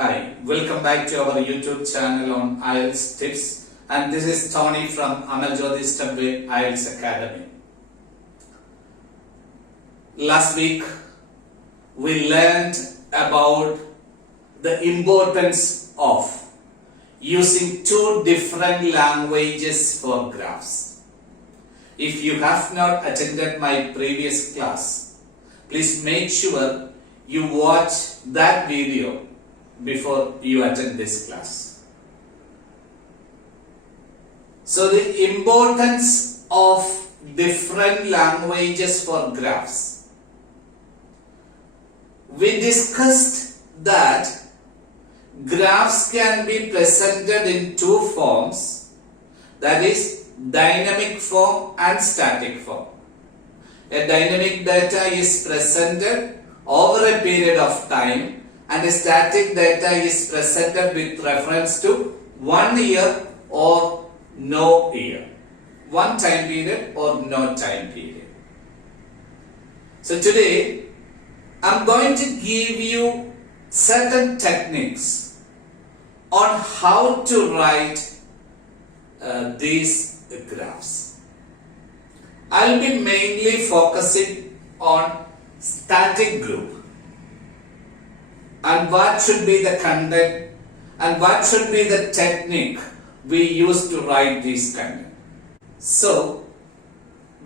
Hi, welcome back to our YouTube channel on IELTS tips, and this is Tony from Amal Jyothi Stepwey IELTS Academy. Last week we learned about the importance of using two different languages for graphs. If you have not attended my previous class, please make sure you watch that video before you attend this class. So the importance of different languages for graphs. We discussed that graphs can be presented in two forms, that is dynamic form and static form. A dynamic data is presented over a period of time, and a static data is presented with reference to 1 year or no year. One time period or no time period. So today I am going to give you certain techniques on how to write these graphs. I will be mainly focusing on static group, and what should be the content and what should be the technique we use to write these content. So,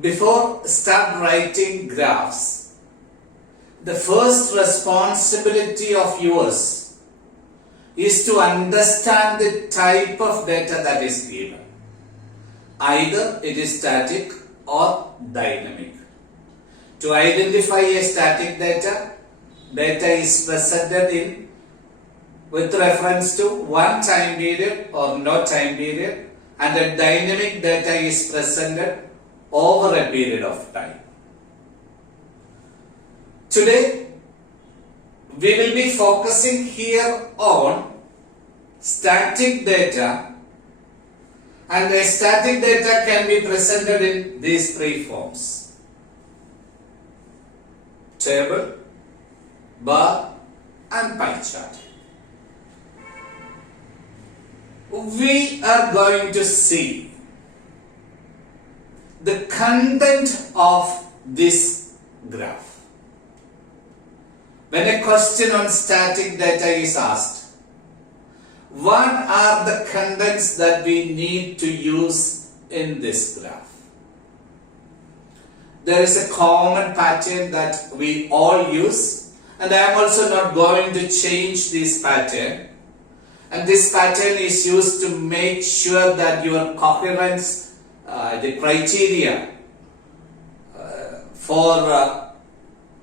before start writing graphs, the first responsibility of yours is to understand the type of data that is given. Either it is static or dynamic. To identify a static data is presented in with reference to one time period or no time period, and a dynamic data is presented over a period of time. Today we will be focusing here on static data, and a static data can be presented in these three forms: table, bar and pie chart. We are going to see the content of this graph. When a question on static data is asked, what are the contents that we need to use in this graph? There is a common pattern that we all use, and I am also not going to change this pattern. And this pattern is used to make sure that your coherence, the criteria for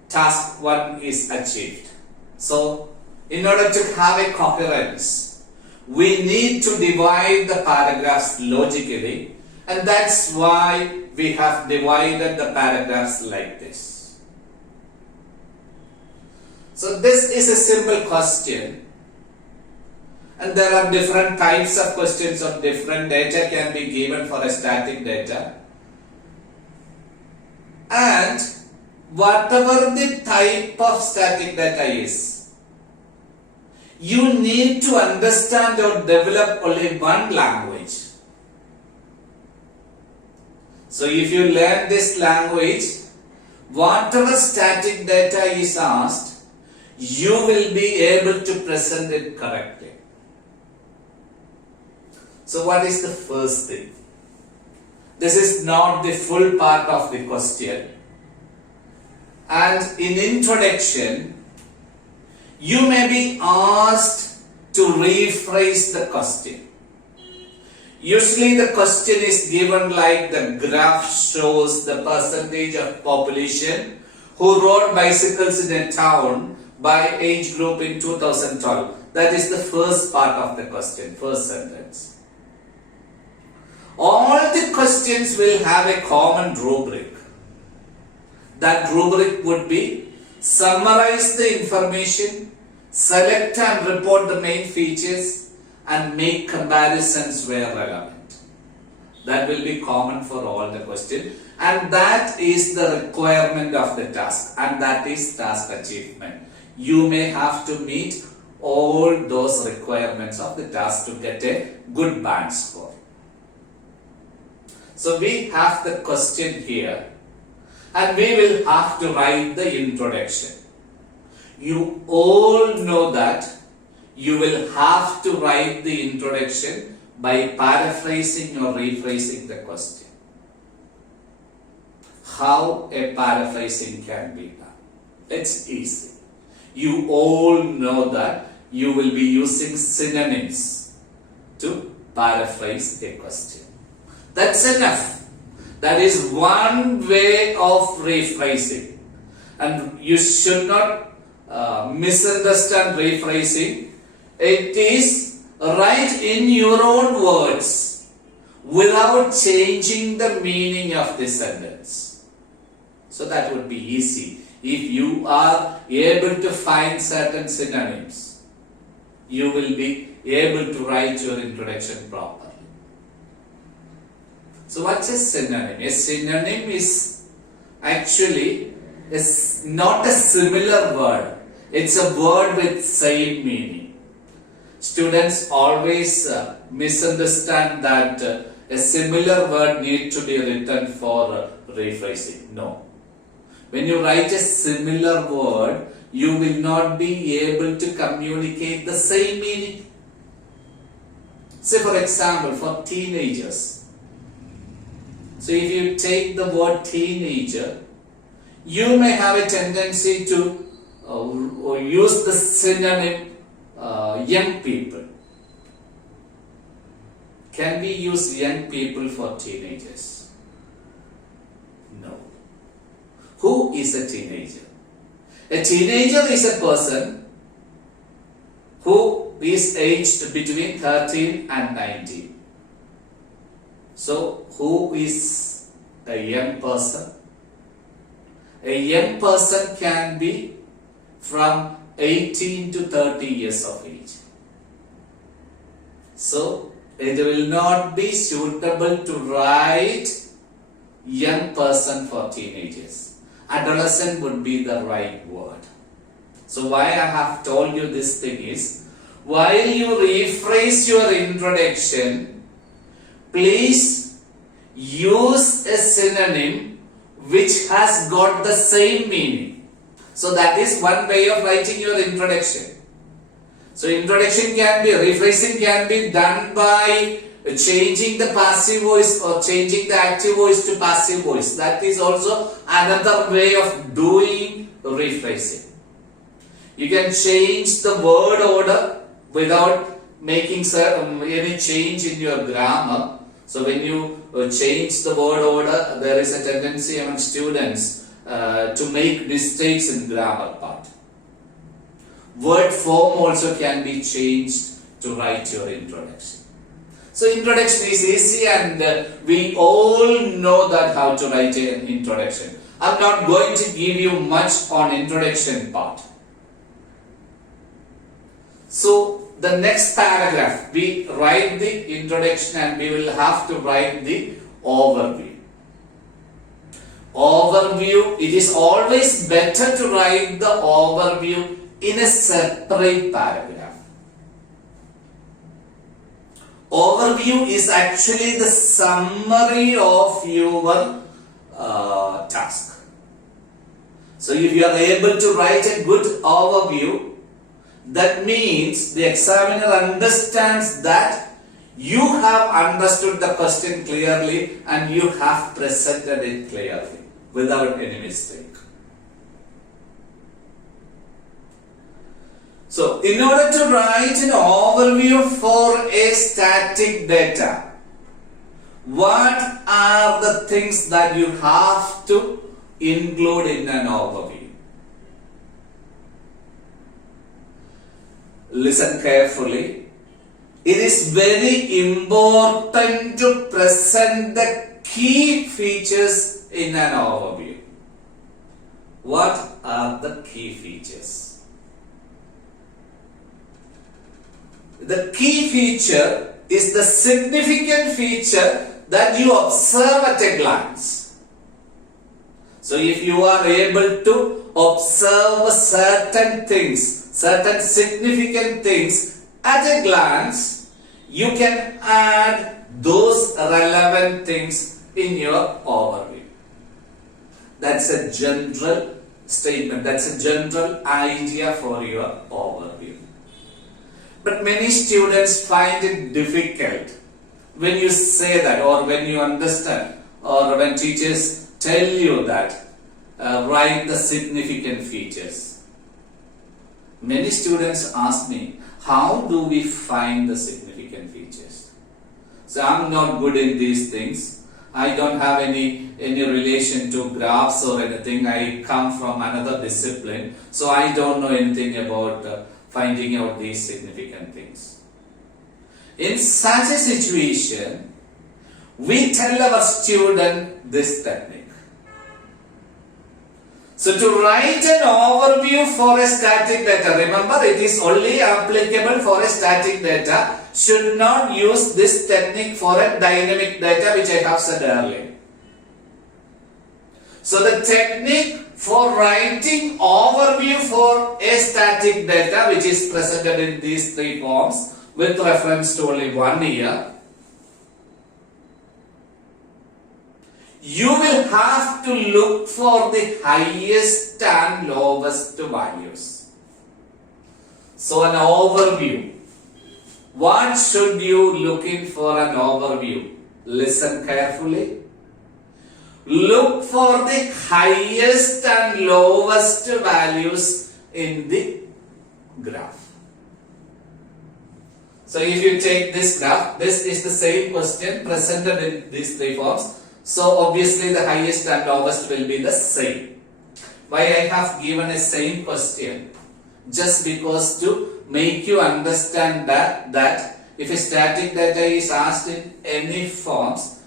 task 1 is achieved. So, in order to have a coherence, we need to divide the paragraphs logically, and that's why we have divided the paragraphs like this. So this is a simple question, and there are different types of questions of different data can be given for a static data, and whatever the type of static data is, you need to understand or develop only one language. So if you learn this language, whatever static data is asked, you will be able to present it correctly. So what is the first thing? This is not the full part of the question. And in introduction, you may be asked to rephrase the question. Usually the question is given like the graph shows the percentage of population who rode bicycles in a town by age group in 2012. That is the first part of the question, first sentence. All the questions will have a common rubric. That rubric would be summarize the information, select and report the main features, and make comparisons where relevant. That will be common for all the questions, and that is the requirement of the task, and that is task achievement. You may have to meet all those requirements of the task to get a good band score. So we have the question here and we will have to write the introduction. You all know that you will have to write the introduction by paraphrasing or rephrasing the question. How a paraphrasing can be done? It's easy. You all know that you will be using synonyms to paraphrase a question. That's enough. That is one way of rephrasing. And you should not misunderstand rephrasing. It is write in your own words without changing the meaning of the sentence. So that would be easy. If you are able to find certain synonyms, you will be able to write your introduction properly. So what's a synonym? A synonym is actually not a similar word. It's a word with same meaning. Students always misunderstand that a similar word needs to be written for rephrasing. No. When you write a similar word, you will not be able to communicate the same meaning. Say for example, for teenagers. So if you take the word teenager, you may have a tendency to use the synonym young people. Can we use young people for teenagers? No. Who is a teenager? A teenager is a person who is aged between 13 and 19. So, who is a young person? A young person can be from 18 to 30 years of age. So, it will not be suitable to write young person for teenagers. Adolescent would be the right word. So, why I have told you this thing is, while you rephrase your introduction, please use a synonym which has got the same meaning. So that is one way of writing your introduction. So introduction can be, rephrasing can be done by changing the passive voice or changing the active voice to passive voice. That is also another way of doing rephrasing. You can change the word order without making any change in your grammar. So when you change the word order, there is a tendency among students to make mistakes in grammar part. Word form also can be changed to write your introduction. So introduction is easy and we all know that how to write an introduction. I'm not going to give you much on introduction part. So the next paragraph, we write the introduction and we will have to write the overview. Overview, it is always better to write the overview in a separate paragraph. Overview is actually the summary of your task. So if you are able to write a good overview, that means the examiner understands that you have understood the question clearly and you have presented it clearly without any mistake. So, in order to write an overview for a static data, what are the things that you have to include in an overview? Listen carefully. It is very important to present the key features in an overview. What are the key features? The key feature is the significant feature that you observe at a glance. So if you are able to observe certain things, certain significant things at a glance, you can add those relevant things in your overview. That's a general statement. That's a general idea for your overview. But many students find it difficult when you say that, or when you understand, or when teachers tell you that write the significant features. Many students ask me, how do we find the significant features? So I'm not good in these things. I don't have any relation to graphs or anything. I come from another discipline, so I don't know anything about finding out these significant things. In such a situation, we tell our student this technique. So to write an overview for a static data, remember it is only applicable for a static data, should not use this technique for a dynamic data, which I have said earlier. So the technique for writing overview for a static data, which is presented in these three forms with reference to only 1 year, you will have to look for the highest and lowest values. So an overview. What should you look in for an overview? Listen carefully. Look for the highest and lowest values in the graph. So if you take this graph, this is the same question presented in these three forms. So obviously the highest and lowest will be the same. Why I have given a same question? Just because to make you understand that if a static data is asked in any forms,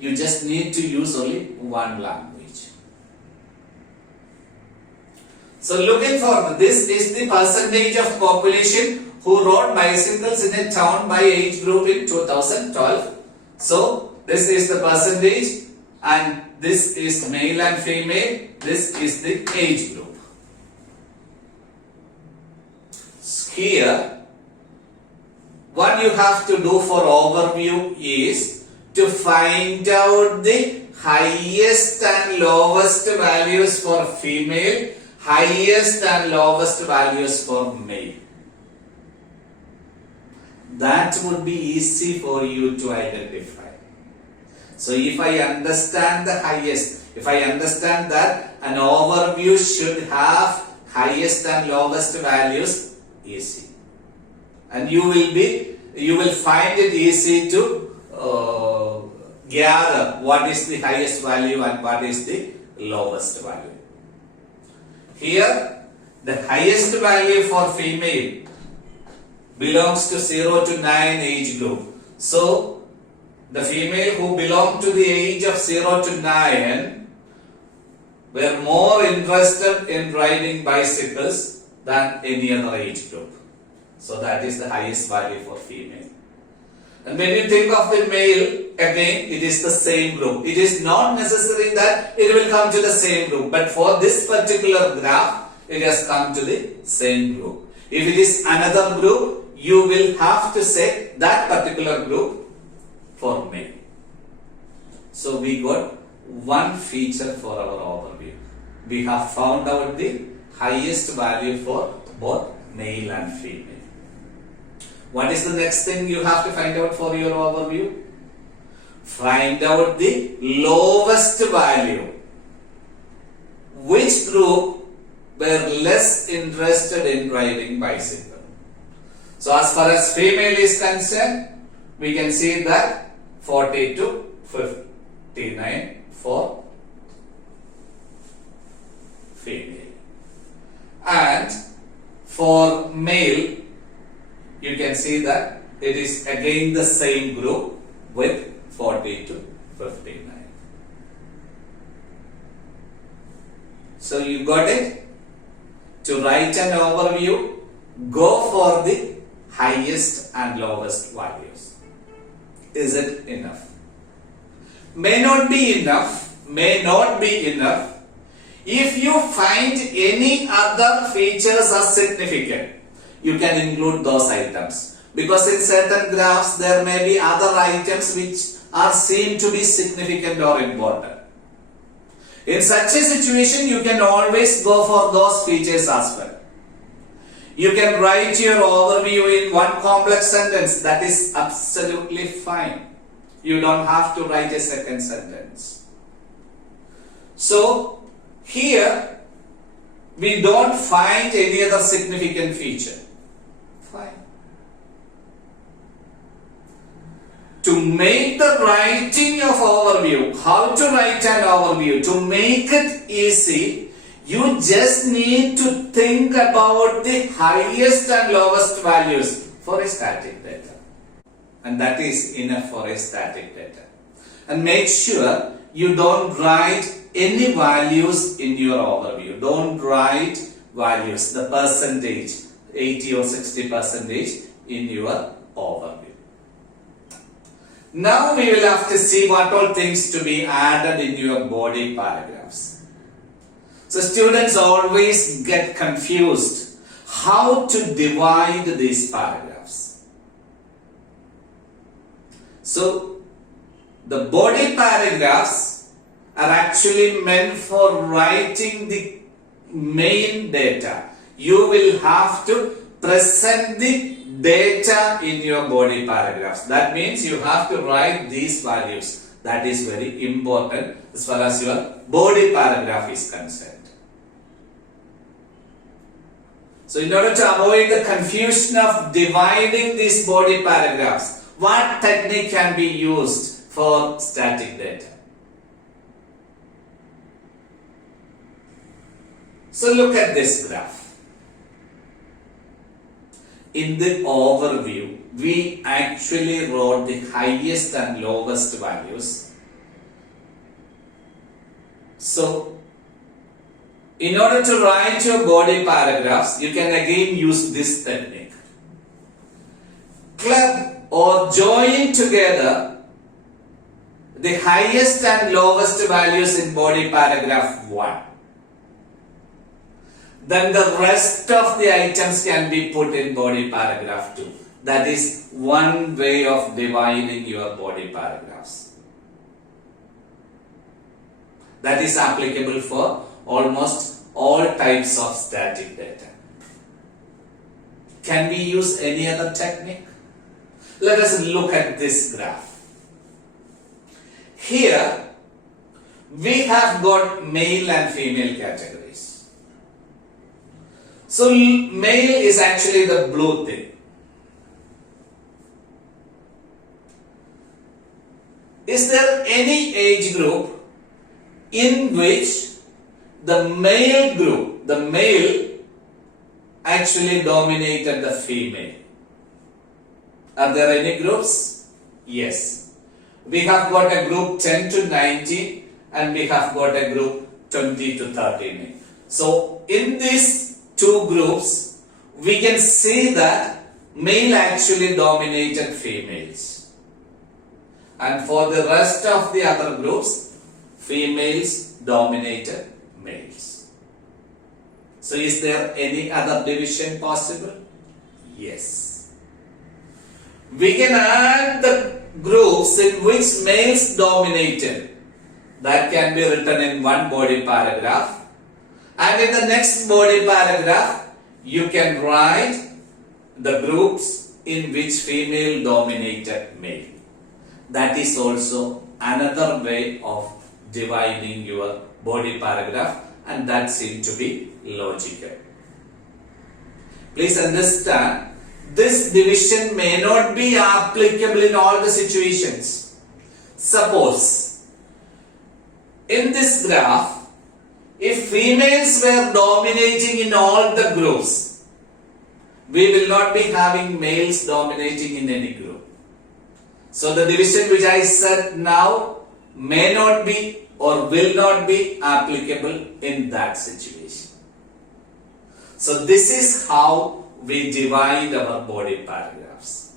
you just need to use only one language. So looking for this is the percentage of population who rode bicycles in a town by age group in 2012. So this is the percentage, and this is male and female. This is the age group. Here, what you have to do for overview is to find out the highest and lowest values for female, highest and lowest values for male. That would be easy for you to identify. So if I understand the highest, if I understand that an overview should have highest and lowest values, easy. And you will find it easy to gather what is the highest value and what is the lowest value. Here, the highest value for female belongs to 0 to 9 age group. So the female who belonged to the age of 0 to 9 were more interested in riding bicycles than any other age group. So that is the highest value for female. And when you think of the male, again it is the same group. It is not necessary that it will come to the same group, but for this particular graph, it has come to the same group. If it is another group, you will have to say that particular group for male. So we got one feature for our overview. We have found out the highest value for both male and female. What is the next thing you have to find out for your overview? Find out the lowest value. Which group were less interested in riding bicycle? So as far as female is concerned, we can see that 40 to 59 for female. And for male, you can see that it is again the same group with 40 to 59. So you got it? To write an overview, go for the highest and lowest values. Is it enough? May not be enough. May not be enough. If you find any other features as significant, you can include those items. Because in certain graphs, there may be other items which are seen to be significant or important. In such a situation, you can always go for those features as well. You can write your overview in one complex sentence. That is absolutely fine. You don't have to write a second sentence. So, here, we don't find any other significant feature. Fine. To make the writing of overview, how to write an overview, to make it easy, you just need to think about the highest and lowest values for a static data. And that is enough for a static data. And make sure you don't write any values in your overview. Don't write values, the percentage, 80 or 60% in your overview. Now we will have to see what all things to be added in your body paragraphs. So students always get confused how to divide these paragraphs. So the body paragraphs are actually meant for writing the main data. You will have to present the data in your body paragraphs. That means you have to write these values. That is very important as far as your body paragraph is concerned. So in order to avoid the confusion of dividing these body paragraphs, what technique can be used for static data? So look at this graph. In the overview, we actually wrote the highest and lowest values. So, in order to write your body paragraphs, you can again use this technique. Club or join together the highest and lowest values in body paragraph 1. Then the rest of the items can be put in body paragraph 2. That is one way of dividing your body paragraphs. That is applicable for almost all types of static data. Can we use any other technique? Let us look at this graph. Here we have got male and female categories. So male is actually the blue thing. Is there any age group in which the male group, the male actually dominated the female? Are there any groups? Yes. We have got a group 10 to 19 and we have got a group 20 to 39. So in these two groups, we can see that male actually dominated females. And for the rest of the other groups, females dominated males. So is there any other division possible? Yes. We can add the groups in which males dominated. That can be written in one body paragraph. And in the next body paragraph, you can write the groups in which female dominated male. That is also another way of dividing your body paragraph, and that seems to be logical. Please understand, this division may not be applicable in all the situations. Suppose, in this graph, if females were dominating in all the groups, we will not be having males dominating in any group. So the division which I said now may not be or will not be applicable in that situation. So this is how we divide our body paragraphs.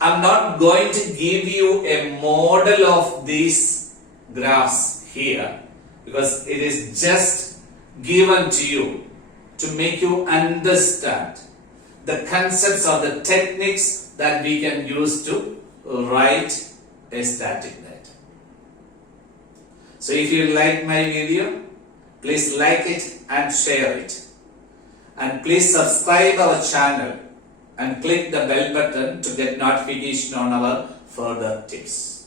I'm not going to give you a model of these graphs here, because it is just given to you to make you understand the concepts or the techniques that we can use to write a static data. So if you like my video, please like it and share it. And please subscribe our channel and click the bell button to get notification on our further tips.